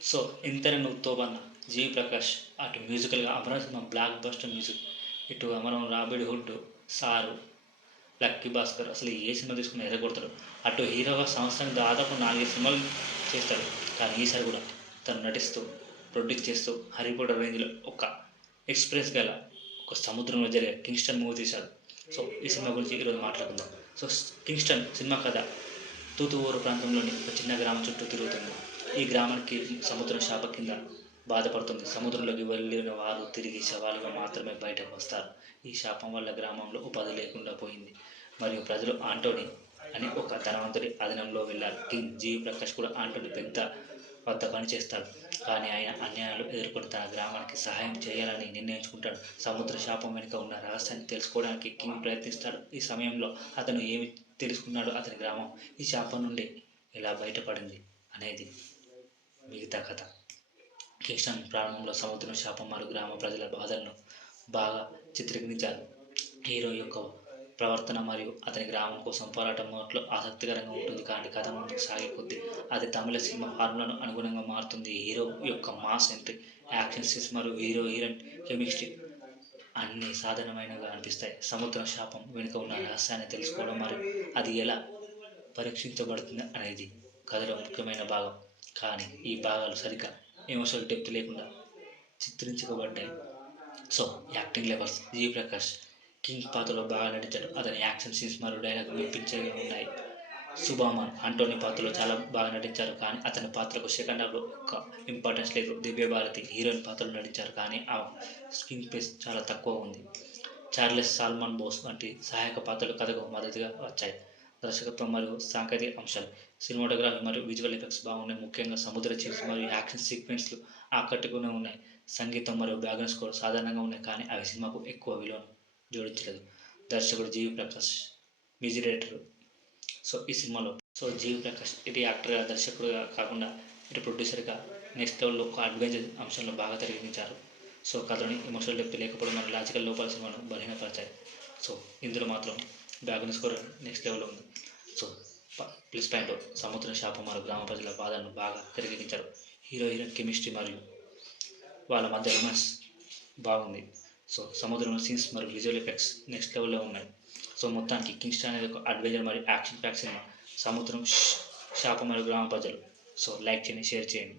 So 'ఇంతని నువ్వు తోబన్న' 'G Prakash' అటు మ్యూజికల్‌గా 'amaram' cinema block buster music. ఇటు 'amaram', 'robbed hood', 'sir', 'lucky Bhaskar' అసలు ఏ సినిమా తీసుకున్నా ఎర్రగొడతాడు. అటు హీరోగా సంవత్సరానికి దాదాపు 4, 5 సినిమాలు చేస్తాడు. కానీ ఈసారి కూడా తను నటిస్తూ, ప్రొడ్యూస్ చేస్తూ 'హ్యారీ పాటర్' రేంజ్‌లో ఒక ఎక్స్‌పీరియన్స్ గల ఒక సముద్రంలో జరిగే 'కింగ్స్టన్' మూవీ తీశాడు. సో ఈ సినిమా గురించి ఈరోజు మాట్లాడుకుందాం. సో 'కింగ్స్టన్' సినిమా కథ తూతువూరు ప్రాంతంలోని ఒక చిన్న గ్రామం చుట్టూ తిరుగుతుంది. ఈ గ్రామానికి సముద్రం శాపం కింద బాధపడుతుంది. సముద్రంలోకి వెళ్ళిన వారు తిరిగి శవాలుగా మాత్రమే బయటకు వస్తారు. ఈ శాపం వల్ల గ్రామంలో ఉపాధి లేకుండా పోయింది. మరియు ప్రజలు ఆంటోనీ అని ఒక ధనవంతుడి అధీనంలో వెళ్ళారు. కింగ్ జి ప్రకాష్ కూడా ఆంటోనీ పెద్ద వద్ద పనిచేస్తాడు. కానీ ఆయన అన్యాయాలు ఎదుర్కొని తన గ్రామానికి సహాయం చేయాలని నిర్ణయించుకుంటాడు. సముద్ర శాపం వెనుక ఉన్న రహస్యాన్ని తెలుసుకోవడానికి కింగ్ ప్రయత్నిస్తాడు. ఈ సమయంలో అతను ఏమి తెలుసుకున్నాడో, అతని గ్రామం ఈ శాపం నుండి ఎలా బయటపడింది అనేది మిగతా కథ. కింగ్స్టన్ ప్రారంభంలో సముద్రం శాపం మరియు గ్రామ ప్రజల బాధలను బాగా చిత్రీకరించారు. హీరో యొక్క ప్రవర్తన మరియు అతని గ్రామం కోసం పోరాటం మొదట్లో ఆసక్తికరంగా ఉంటుంది. కానీ కథ ముందుకు సాగే కొద్దీ అది తమిళ సినిమా ఫార్ములాను అనుగుణంగా మారుతుంది. హీరో యొక్క మాస్ ఎంట్రీ, యాక్షన్ సీన్స్ మరియు హీరో హీరోయిన్ కెమిస్ట్రీ అన్నీ సాధారణమైనవిగా అనిపిస్తాయి. సముద్రం శాపం వెనుక ఉన్న రహస్యాన్ని తెలుసుకోవడం మరియు అది ఎలా పరీక్షించబడుతుంది అనేది కథలో ముఖ్యమైన భాగం. కానీ ఈ భాగాలు సరిగ్గా ఎమోషనల్ డెప్త్ లేకుండా చిత్రించబడ్డాయి. So acting levels. G Prakash king పాత్రలో బాగా నటించాడు. అతని యాక్షన్ సీన్స్ మరియు డైలాగ్ మెప్పించేగా ఉన్నాయి. సుబామాన్ ఆంటోనీ పాత్రలో చాలా బాగా నటించారు. కానీ అతని పాత్రకు సెకండ్ హాఫ్లో ఒక్క ఇంపార్టెన్స్ లేదు. దివ్య భారతి హీరోయిన్ పాత్రలో నటించారు. కానీ ఆ స్క్రీన్ స్పేస్ చాలా తక్కువ ఉంది. చార్లెస్ సాల్మన్ బోస్ వంటి సహాయక పాత్రలు కథకు మద్దతుగా వచ్చాయి. దర్శకత్వం మరియు సాంకేతిక అంశాలు. సినిమాటోగ్రఫీ మరియు విజువల్ ఎఫెక్ట్స్ బాగున్నాయి. ముఖ్యంగా సముద్ర చీల్స్ మరియు యాక్షన్ సీక్వెన్స్లు ఆకట్టుకునే ఉన్నాయి. సంగీతం మరియు బ్యాక్గ్రౌండ్ స్కోర్ సాధారణంగా ఉన్నాయి. కానీ అవి సినిమాకు ఎక్కువ విలువను జోడించలేదు. దర్శకుడు జీవి ప్రకాష్, మ్యూజిక్ డైరెక్టర్. సో ఈ సినిమాలో జీవి ప్రకాష్ ఇటు యాక్టర్గా, దర్శకుడిగా కాకుండా ఇటు ప్రొడ్యూసర్గా నెక్స్ట్ లెవెల్లో ఒక అడ్వెంచర్ అంశంలో బాగా తెరకెక్కించారు. సో కథలోని ఎమోషనల్ డెప్త్ లేకపోవడం మన లాజికల్ లోపాల సినిమాను బలహీనపరిచాయి. సో ఇందులో మాత్రం బ్యాక్గ్రౌండ్ స్కోర్ నెక్స్ట్ లెవెల్లో ఉంది. సో ప్లస్ పాయింట్ సముద్ర శాపం మరియు గ్రామ ప్రజల బాధలను బాగా తెరకెక్కించారు. హీరో హీరోయిన్ కెమిస్ట్రీ మరియు వాళ్ళ మధ్య రొమాన్స్ బాగుంది. సో సముద్రంలో సీన్స్ మరియు విజువల్ ఎఫెక్ట్స్ నెక్స్ట్ లెవెల్లో ఉన్నాయి. సో మొత్తానికి కింగ్స్టన్ అనేది ఒక అడ్వెంచర్ మరియు యాక్షన్ ప్యాక్ సినిమా. సముద్రం శాపం మరియు గ్రామ ప్రజలు. సో లైక్ చేయండి, షేర్ చేయండి.